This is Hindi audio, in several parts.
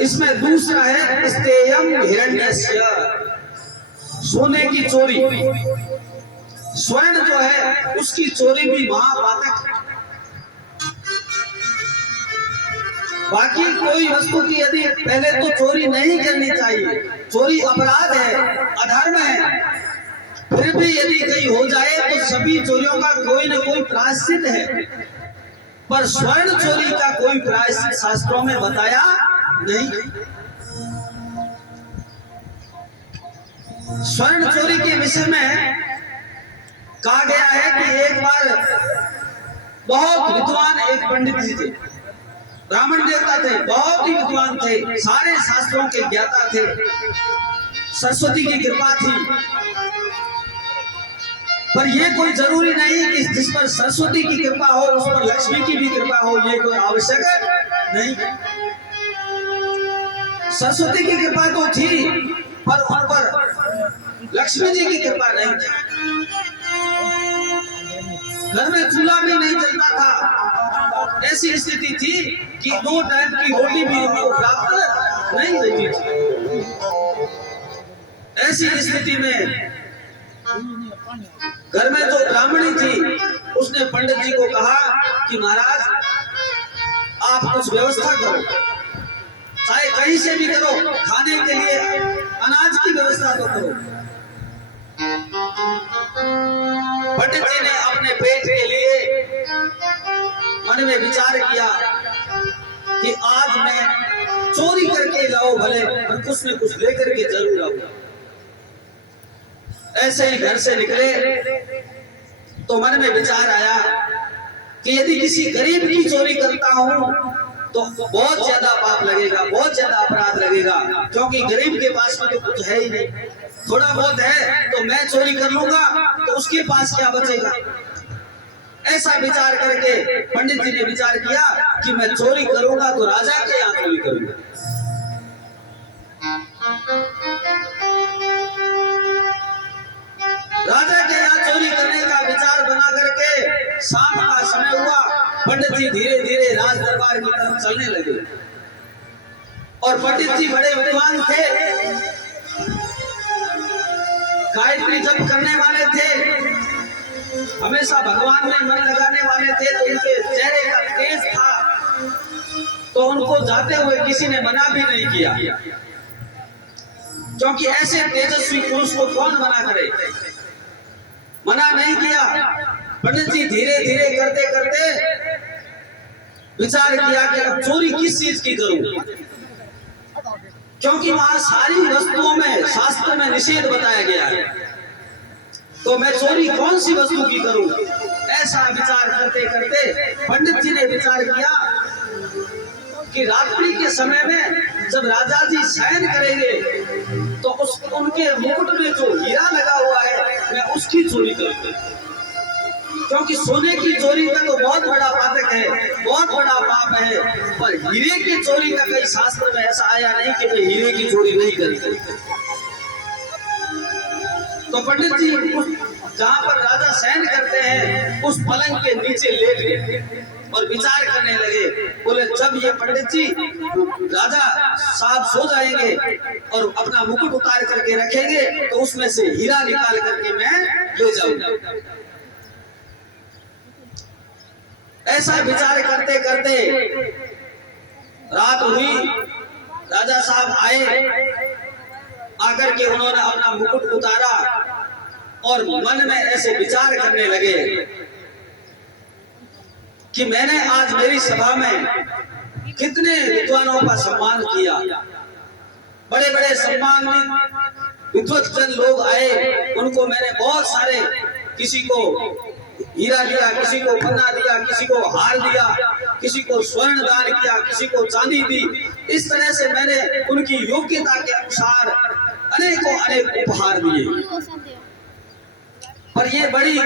इसमें दूसरा है स्तेयम हिरण्यस्य, सोने की चोरी। स्वर्ण जो है उसकी चोरी भी महापातक है। बाकी कोई वस्तु की यदि पहले तो चोरी नहीं करनी चाहिए, चोरी अपराध है, अधर्म है। फिर भी यदि कहीं हो जाए तो सभी चोरियों का कोई न कोई प्रायश्चित है, पर स्वर्ण चोरी का कोई प्रायश्चित शास्त्रों में बताया नहीं। स्वर्ण चोरी के विषय में कहा गया है कि एक बार बहुत विद्वान एक पंडित जी थे, ब्राह्मण देवता थे, बहुत ही विद्वान थे, सारे शास्त्रों के ज्ञाता थे, सरस्वती की कृपा थी। पर यह कोई जरूरी नहीं कि जिस पर सरस्वती की कृपा हो उस पर लक्ष्मी की भी कृपा हो, यह कोई आवश्यक नहीं। सरस्वती की कृपा तो थी पर उन पर लक्ष्मी जी की कृपा नहीं थी। घर में चूल्हा भी नहीं जलता था, ऐसी स्थिति थी कि 2 टाइम की रोटी भी उनको प्राप्त नहीं होती थी। ऐसी स्थिति में घर में जो ब्राह्मणी थी उसने पंडित जी को कहा कि महाराज आप कुछ व्यवस्था करो, चाहे कहीं से भी करो, खाने के लिए अनाज की व्यवस्था तो करो। पंडित जी ने अपने पेट के लिए मन में विचार किया कि आज मैं चोरी करके लाओ भले, पर कुछ न कुछ लेकर के जरूर आऊंगा। ऐसे ही घर से निकले तो मन में विचार आया कि यदि किसी गरीब की चोरी करता हूं तो बहुत ज्यादा पाप लगेगा, बहुत ज्यादा अपराध लगेगा, क्योंकि गरीब के पास में तो कुछ है ही नहीं, थोड़ा बहुत है तो मैं चोरी कर लूंगा तो उसके पास क्या बचेगा। ऐसा विचार करके पंडित जी ने विचार किया कि मैं चोरी करूंगा तो राजा के यहाँ चोरी करूंगा। राजा के यहाँ चोरी करने का विचार बना करके शाम का समय हुआ, पंडित जी धीरे धीरे राज दरबार की तरफ चलने लगे। और पंडित जी बड़े विद्वान थे, गायत्री जप करने वाले थे, हमेशा भगवान में मन लगाने वाले थे, तो उनके चेहरे का तेज था, तो उनको जाते हुए किसी ने मना भी नहीं किया, क्योंकि ऐसे तेजस्वी पुरुष को कौन मना करे। मना नहीं किया। पंडित जी धीरे धीरे करते करते विचार किया कि अब चोरी किस चीज की करूं, क्योंकि वहां सारी वस्तुओं में शास्त्र में निषेध बताया गया है, तो मैं चोरी कौन सी वस्तु की करूं। ऐसा विचार करते करते पंडित जी ने विचार किया कि रात्रि के समय में जब राजा जी शयन करेंगे तो उनके मुकुट में जो हीरा लगा हुआ है मैं उसकी चोरी करूंगा, क्योंकि सोने की चोरी का तो बहुत बड़ा पातक है, बहुत बड़ा पाप है, पर हीरे की चोरी का कई शास्त्र में ऐसा आया नहीं कि मैं हीरे की चोरी नहीं करी। तो पंडित जी जहां पर राजा शयन करते हैं उस पलंग के नीचे लेट गए और विचार करने लगे। बोले जब ये पंडित जी राजा साहब सो जाएंगे और अपना मुकुट उतार करके रखेंगे तो उसमें से हीरा निकाल करके मैं ले जाऊंगा। ऐसा विचार करते करते रात हुई, राजा साहब आए, आकर के उन्होंने अपना मुकुट उतारा और मन में ऐसे विचार करने लगे कि मैंने आज मेरी सभा में कितने विद्वानों का सम्मान किया, बड़े बड़े सम्मानित विद्वत्जन लोग आए, उनको मैंने बहुत सारे, किसी को हीरा दिया, किसी को पन्ना दिया, किसी को हार दिया, किसी को स्वर्ण दान किया, किसी को चांदी दी। इस तरह से मैंने उनकी योग्यता के अनुसार अनेकों अनेक उपहार दिए। पर ये बड़ी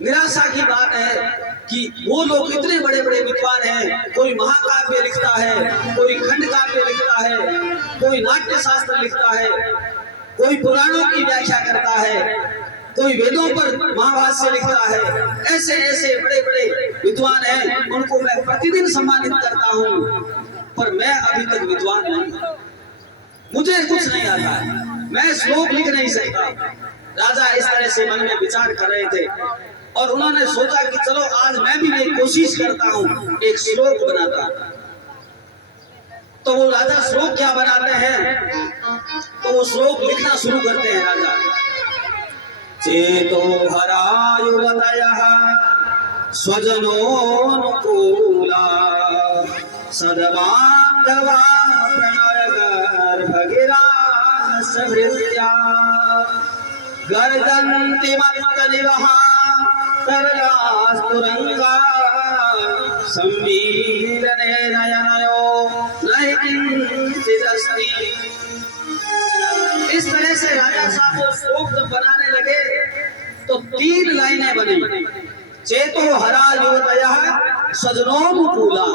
निराशा की बात है कि वो लोग इतने बड़े बड़े विद्वान हैं, कोई महाकाव्य लिखता है, कोई खंड काव्य लिखता है, कोई नाट्य शास्त्र लिखता है, कोई पुराणों की व्याख्या करता है, कोई वेदों पर महाभाष्य लिखता है। ऐसे ऐसे बड़े बड़े विद्वान हैं, उनको मैं प्रतिदिन सम्मानित करता हूँ, पर मैं अभी तक विद्वान नहीं हूं, मुझे कुछ नहीं आता है, मैं श्लोक लिख नहीं सकता। राजा इस तरह से मन में विचार कर रहे थे और उन्होंने सोचा कि चलो आज मैं भी एक कोशिश करता हूं, एक श्लोक बनाता हूं। तो वो राजा श्लोक क्या बनाते हैं, तो वो श्लोक लिखना शुरू करते हैं। राजा चेतो हरायुवतयः स्वजनोनुकूला सद्बान्धवा प्रणयगर्भगिरा सभृत्या गर्जन्ति मत्तनिवः तरलास्तुरङ्गा सम्मीलने नयनयो नहि किञ्चिदस्ति। इस तरह से राजा साहब वो श्लोक जब बनाने लगे तो 3 लाइनें बनी। चेतो हरा युवतयः स्वजनोनुकूला,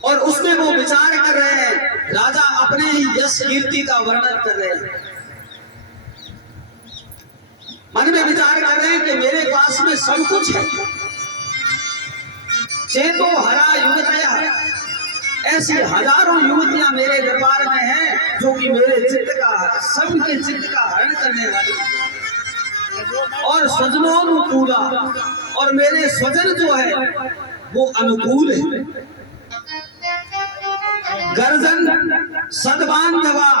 और उसमें वो विचार कर रहे हैं, राजा अपने ही यश कीर्ति का वर्णन कर रहे हैं, मन में विचार कर रहे हैं कि मेरे पास में सब कुछ है। चेतो हरा युवतयः, ऐसी हजारों युवतियां मेरे दरबार में हैं जो कि मेरे चित्त का, सबके चित्त का हरण करने वाली, और स्वजनोनुकूला, और मेरे स्वजन जो है वो अनुकूल है। गर्जन सद्बांधवा,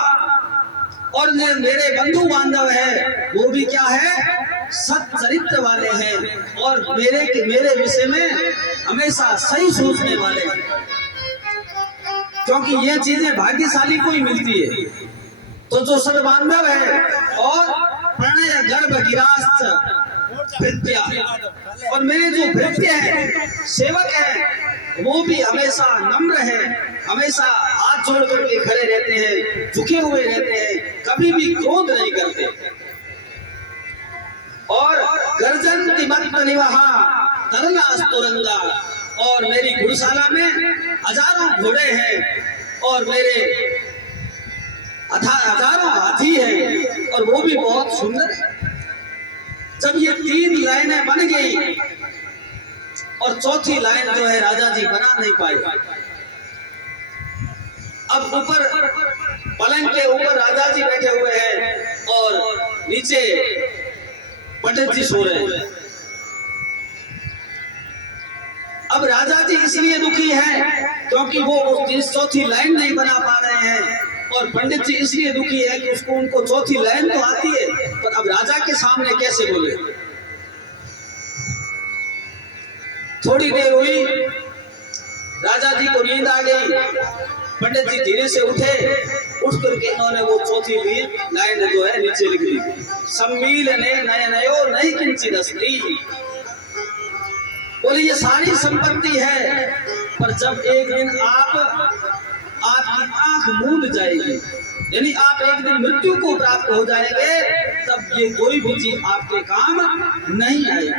और मेरे बंधु बांधव है वो भी क्या है, सच्चरित्र वाले हैं, और मेरे विषय में हमेशा सही सोचने वाले हैं, क्योंकि ये चीजें भाग्यशाली को ही मिलती है। तो जो सद्बांधव है और प्रणय गर्भ गिरास्त भृत्या, और मेरे जो भृत्य है, सेवक है, वो भी हमेशा नम्र है, हमेशा हाथ जोड़ करके खड़े रहते हैं, झुके हुए रहते हैं, कभी भी क्रोध नहीं करते। और गर्जन तिमत्तनिवहा तरलास्तुरंगा, और मेरी घुड़शाला में हजारों घोड़े हैं और मेरे हजारों हाथी हैं, और वो भी बहुत सुंदर है। जब ये 3 लाइनें बन गई और चौथी लाइन जो है राजा जी बना नहीं पाए। अब ऊपर पलंग के ऊपर राजा जी बैठे हुए हैं और नीचे पंडित जी सो रहे हैं। अब राजा जी इसलिए दुखी हैं क्योंकि वो चौथी लाइन नहीं बना पा रहे हैं, और पंडित जी इसलिए दुखी है कि उनको चौथी लाइन तो आती है, पर अब राजा के सामने कैसे बोले। थोड़ी देर हुई, राजा जी को नींद आ गई, पंडित जी धीरे से उठे, उठ करके इन्होंने वो चौथी लाइन जो है नीचे लिख दी, सम्मीलने नयनयो नहि किंचिदस्ति। बोले ये सारी संपत्ति है, पर जब एक दिन आपकी आंख मूंद जाएगी, यानी आप एक दिन मृत्यु को प्राप्त हो जाएंगे, तब ये कोई भी चीज आपके काम नहीं आएगी।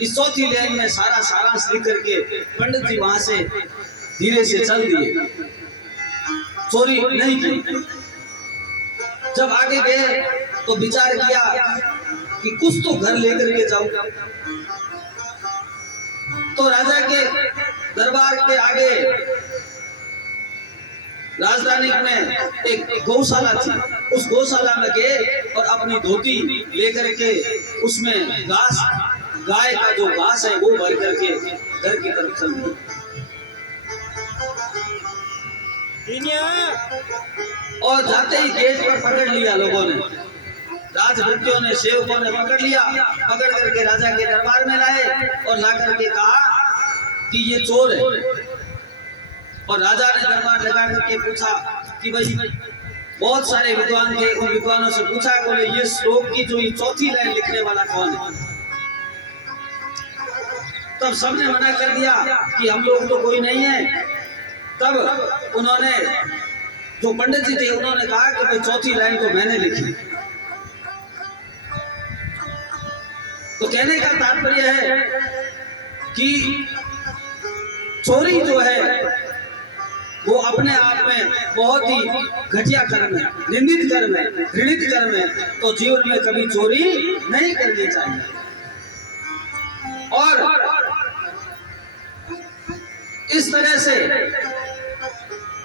इस चौथी लाइन में सारा सारांश लिख करके पंडित जी वहां से धीरे से चल दिए, चोरी नहीं की। जब आगे गए तो विचार किया कि कुछ तो घर लेकर के जाऊं। तो राजा के दरबार के आगे राजधानी में एक गौशाला थी, उस गौशाला में गए और अपनी धोती लेकर के उसमें घास, गाय का जो घास है वो भर करके घर की तरफ चल दिए। और जाते ही गेट पर पकड़ लिया लोगों ने, राजभृत्यों ने, सेवकों ने पकड़ लिया, पकड़ करके राजा के दरबार में लाए और ला करके कहा कि ये चोर है। और राजा ने दरबार लगा करके पूछा कि भाई, बहुत सारे विद्वान थे, उन विद्वानों से पूछा, बोले ये श्लोक की जो ये चौथी लाइन लिखने वाला कौन है। तब सबने मना कर दिया कि हम लोग तो कोई नहीं है। तब उन्होंने, जो पंडित जी थे, उन्होंने कहा कि भाई चौथी लाइन तो मैंने लिखी। तो कहने का तात्पर्य है कि चोरी जो है वो अपने आप में बहुत ही घटिया कर्म है, निंदित कर्म है, घृणित कर्म है। तो जीवन में कभी चोरी नहीं करनी चाहिए। और इस तरह से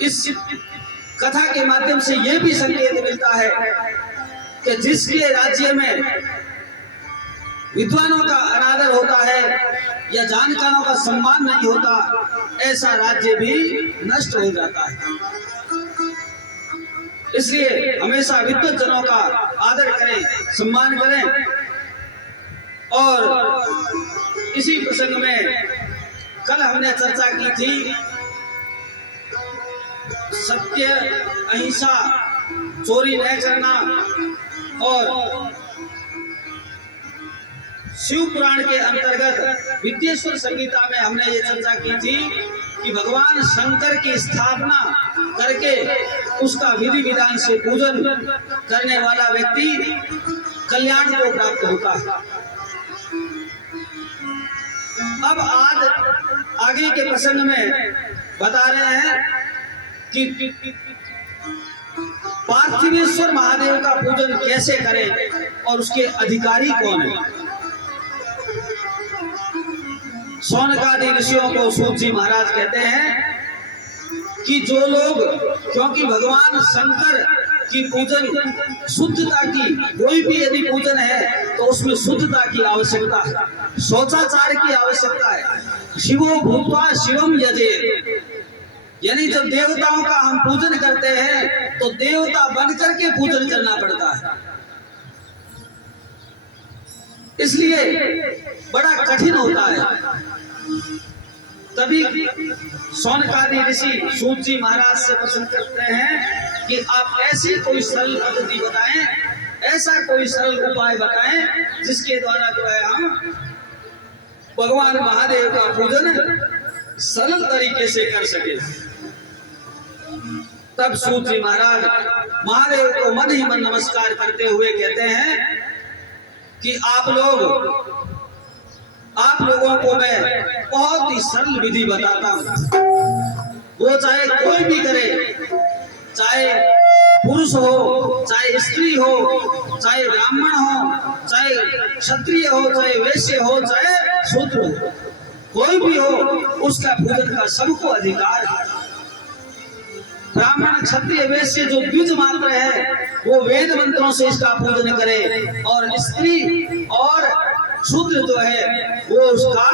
इस कथा के माध्यम से यह भी संकेत मिलता है कि जिसके राज्य में विद्वानों का अनादर होता है या जानकारों का सम्मान नहीं होता, ऐसा राज्य भी नष्ट हो जाता है। इसलिए हमेशा विद्वत जनों का आदर करें, सम्मान करें। और इसी प्रसंग में कल हमने चर्चा की थी सत्य, अहिंसा, चोरी न करना, और शिव पुराण के अंतर्गत विद्येश्वर संहिता में हमने ये चर्चा की थी कि भगवान शंकर की स्थापना करके उसका विधि विधान से पूजन करने वाला व्यक्ति कल्याण को प्राप्त होता है। अब आज आगे के प्रसंग में बता रहे हैं कि पार्थिवेश्वर महादेव का पूजन कैसे करें और उसके अधिकारी कौन है। शौनकादि ऋषियों को सूत जी महाराज कहते हैं कि जो लोग, क्योंकि भगवान शंकर की पूजन शुद्धता की, कोई भी यदि पूजन है तो उसमें शुद्धता की आवश्यकता है, शौचाचार की आवश्यकता है। शिवो भूत्वा शिवम यजे, यानी जब देवताओं का हम पूजन करते हैं तो देवता बनकर के पूजन करना पड़ता है। इसलिए बड़ा कठिन होता है। तभी शौनकादि ऋषि सूत जी महाराज से प्रश्न करते हैं कि आप ऐसी कोई सरल पद्धति बताएं, ऐसा कोई सरल उपाय बताएं जिसके द्वारा जो है हम भगवान महादेव का पूजन सरल तरीके से कर सके। तब सूत जी महाराज महादेव को मन ही मन नमस्कार करते हुए कहते हैं कि आप लोगों को मैं बहुत ही सरल विधि बताता हूं। वो चाहे कोई भी करे, चाहे पुरुष हो, चाहे स्त्री हो, चाहे ब्राह्मण हो, चाहे क्षत्रिय हो, चाहे वैश्य हो, चाहे शूद्र हो, कोई भी हो, उसका पूजन का सबको अधिकार है। ब्राह्मण, क्षत्रिय, वैश्य जो द्विज मात्र है वो वेद मंत्रों से इसका पूजन करे, और स्त्री और शूद्र जो है वो उसका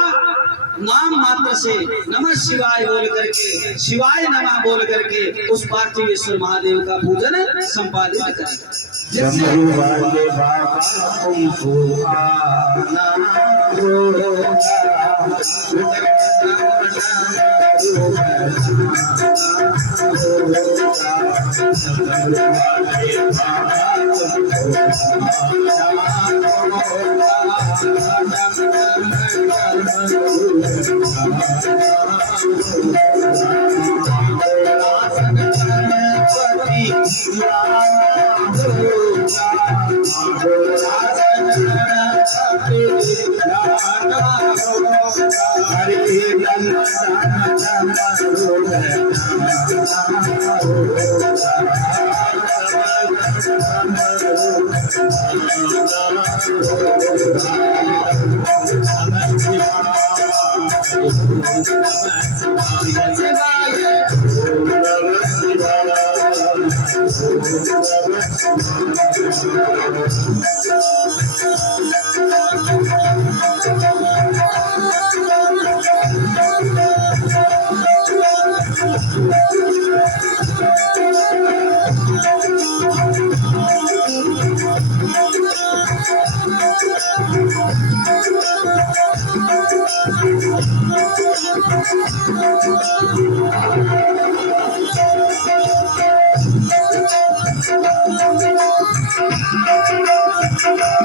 नाम मात्र से नमः शिवाय बोल करके, शिवाय नमः बोल करके उस पार्थिवेश्वर महादेव का पूजन संपादित करें।